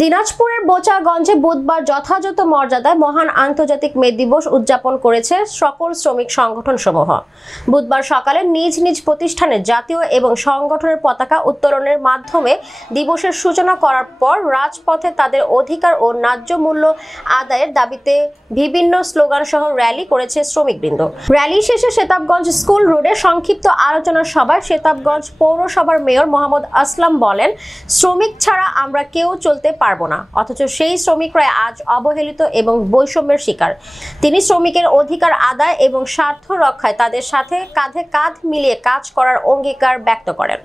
দিনাজপুরের বোচাগঞ্জে বুধবার যথাযথ মর্যাদায় মহান আন্তর্জাতিক মে দিবস উদযাপন করেছে সকল শ্রমিক সংগঠন সমূহ। বুধবার সকালে নিজ নিজ প্রতিষ্ঠানে জাতীয় এবং সংগঠনের পতাকা উত্তোলনের মাধ্যমে দিবসের সূচনা করার পর রাজপথে তাদের অধিকার ও ন্যায্য মূল্য আদায়ের দাবিতে বিভিন্ন স্লোগান সহ র্যালি করেছে শ্রমিকবৃন্দ। র্যালি শেষে সেতাবগঞ্জ স্কুল রোডে সংক্ষিপ্ত আলোচনা সভায় সেতাবগঞ্জ পৌরসভার মেয়র মোহাম্মদ আসলাম বলেন, শ্রমিক ছাড়া আমরা কেউ চলতে পারবো না, অথচ সেই শ্রমিকরা আজ অবহেলিত এবং বৈষম্যের শিকার। তিনি শ্রমিকের অধিকার আদায় এবং স্বার্থ রক্ষায় তাদের সাথে কাঁধে কাঁধ মিলিয়ে কাজ করার অঙ্গীকার ব্যক্ত করেন।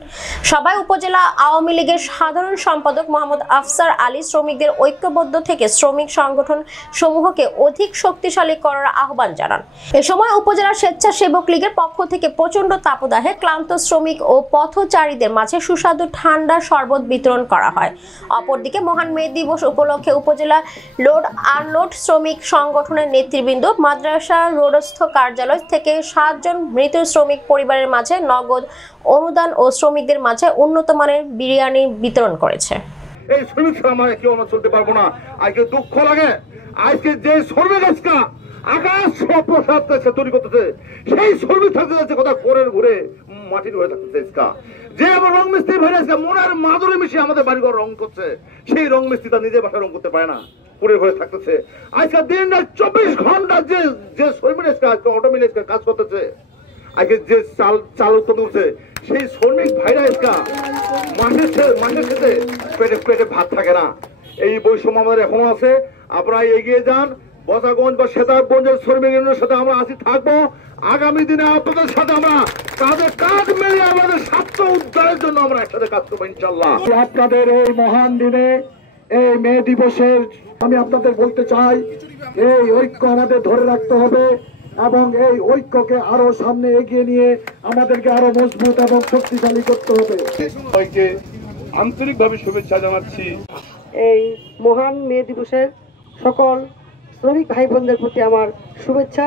সবাই উপজেলা আওয়ামী লীগের সাধারণ সম্পাদক মোহাম্মদ আফসার আলী শ্রমিকদের ঐক্যবদ্ধ থেকে শ্রমিক সংগঠন সমূহকে অধিক শক্তিশালী করার আহ্বান জানান। এ সময় উপজেলা স্বেচ্ছাসেবক লীগের পক্ষ থেকে প্রচন্ড তাপদাহে ক্লান্ত শ্রমিক ও পথচারীদের মাঝে সুস্বাদু ঠান্ডা শরবত বিতরণ করা হয়। অপরদিকে মহান মে দিবস উপলক্ষে উপজেলা লোড আনলোড শ্রমিক সংগঠনের নেতৃবৃন্দ মাদ্রাসা রোডস্থ কার্যালয় থেকে 7 জন মৃত শ্রমিক পরিবারের মাঝে নগদ অনুদান ও শ্রমিকদের মাঝে উন্নত মানের বিরিয়ানি বিতরণ করেছে। এই শ্রমিক আমরা কেউ চলতে পারবো না। আজকে দুঃখ লাগে, আজকে যে শ্রমিক আকাশ প্রসাদ তৈরি করতেছে, সেই শ্রমিক থাকতে যাচ্ছে কোথাও কোরের ঘুরে মাটির ঘরে থাকতেছে। যে আমার রং মিস্ত্রি ভাই আজকে মনের মাদুরে মিশিয়ে আমাদের বাড়িঘর রং করছে, সেই রং মিস্ত্রি তার নিজের বাসায় রং করতে পারে না, কোরের ঘরে থাকতেছে। আজকে দিন রাত 24 ঘন্টা যে শ্রমিক আজকে অটো মিলে কাজ করতেছে, আজকে যে চাল উৎপাদন করছে, সেই শ্রমিক ভাইরা আজকে মাসের শেষে পেটে ভাত থাকে না। এই বৈষম্য আমাদের এখনো আছে। আপনারা এগিয়ে যান। বোচাগঞ্জ বা সেতাবগঞ্জের শ্রমিক ইউনিয়নের সাথে আমরা আসি থাকবো। আগামী দিনে আপনাদের সাথে আমরা কাঁধে কাঁধ মিলিয়ে আমাদের স্বার্থ উদ্ধারের জন্য আমরা একসাথে কাজ করবো ইনশাল্লাহ। আপনাদের এই মহান দিনে, এই মে দিবসের আমি আপনাদের বলতে চাই, এই ঐক্য আমাদের ধরে রাখতে হবে এবং এই ঐক্যকে আরো সামনে এগিয়ে নিয়ে আমাদেরকে আরো মজবুত এবং শক্তিশালী করতে হবে। সবাইকে আন্তরিকভাবে শুভেচ্ছা জানাচ্ছি। এই মহান মে দিবসের সকল শ্রমিক ভাই বোনদের প্রতি আমার শুভেচ্ছা।